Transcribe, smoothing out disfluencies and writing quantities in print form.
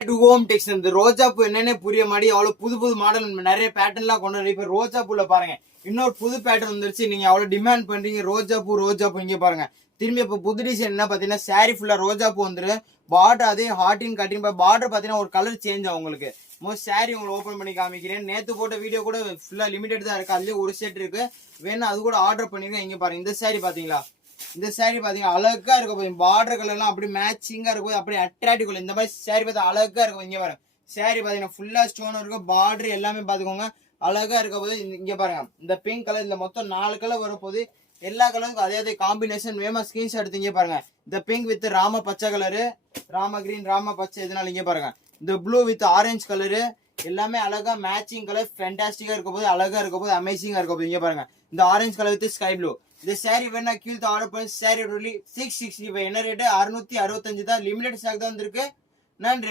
Home textile இந்த ரோஜா பூ என்னன்னே புரிய மாடி அவ்வளவு புது புது மாடல் நிறைய பேட்டர்ன்லாம் கொண்டு வந்து இப்ப ரோஜா பூல பாருங்க இன்னொரு புது பேட்டர்ன் வந்துருச்சு. நீங்க அவ்வளவு டிமாண்ட் பண்றீங்க ரோஜா பூ இங்க பாருங்க. திரும்பி இப்ப புது டிசைன் என்ன பாத்தீங்கன்னா சாரி ஃபுல்லா ரோஜா பூ வந்துரு. பார்டர் அதே ஹார்டின் கட்டின் பார்டர் பாத்தீங்கன்னா ஒரு கலர் சேஞ்ச் ஆகும் உங்களுக்கு. மோஸ்ட் சாரி உங்களுக்கு ஓபன் பண்ணி காமிக்கிறேன். நேத்து போட்ட வீடியோ கூட ஃபுல்லா லிமிடெட் தான் இருக்கு. அதுலயே ஒரு செட் இருக்கு, வேணா அது கூட ஆர்டர் பண்ணிருக்கேன். இங்க பாருங்க இந்த சாரி பாத்தீங்களா, இந்த சாரி பாத்தீங்கன்னா அழகா இருக்கும். பார்டர் கலர் எல்லாம் அப்படி மேட்சிங்கா இருக்கும், அப்படி அட்ராக்டிவ். இந்த மாதிரி சாரி பார்த்தா அழகா இருக்கும். இங்க பாருங்க சாரி பாத்தீங்கன்னா ஃபுல்லா ஸ்டோன் இருக்கும், பார்டர் எல்லாமே பாத்துக்கோங்க அழகா இருக்க போது. இங்க பாருங்க இந்த பிங்க் கலர், இந்த மொத்தம் 4 கலர் வர போது. எல்லா கலருக்கும் அதே காம்பினேஷன் வேமா ஸ்கிரீன்ஷாட் எடுத்து இங்க பாருங்க. இந்த பிங்க் வித் ராம பச்சை கலரு, ராம கிரீன் ராம பச்சை, இதனால இங்க பாருங்க இந்த ப்ளூ வித் ஆரஞ்சு கலரு எல்லாமே அழகா மேட்சிங் கலர் ஃபேண்டாஸ்டிக்கா இருக்க போது, அழகா இருக்க போது, அமேசிங்கா இருக்க போது. இங்க பாருங்க இந்த orange colour with sky blue. இந்த சாரி வேணா கீழே ஆர்டர் பண்ணி சாரி 665 என்ன ரேட்டு 665 தான், லிமிடெட் ஸ்டாக் தான் வந்திருக்கு. நன்றி.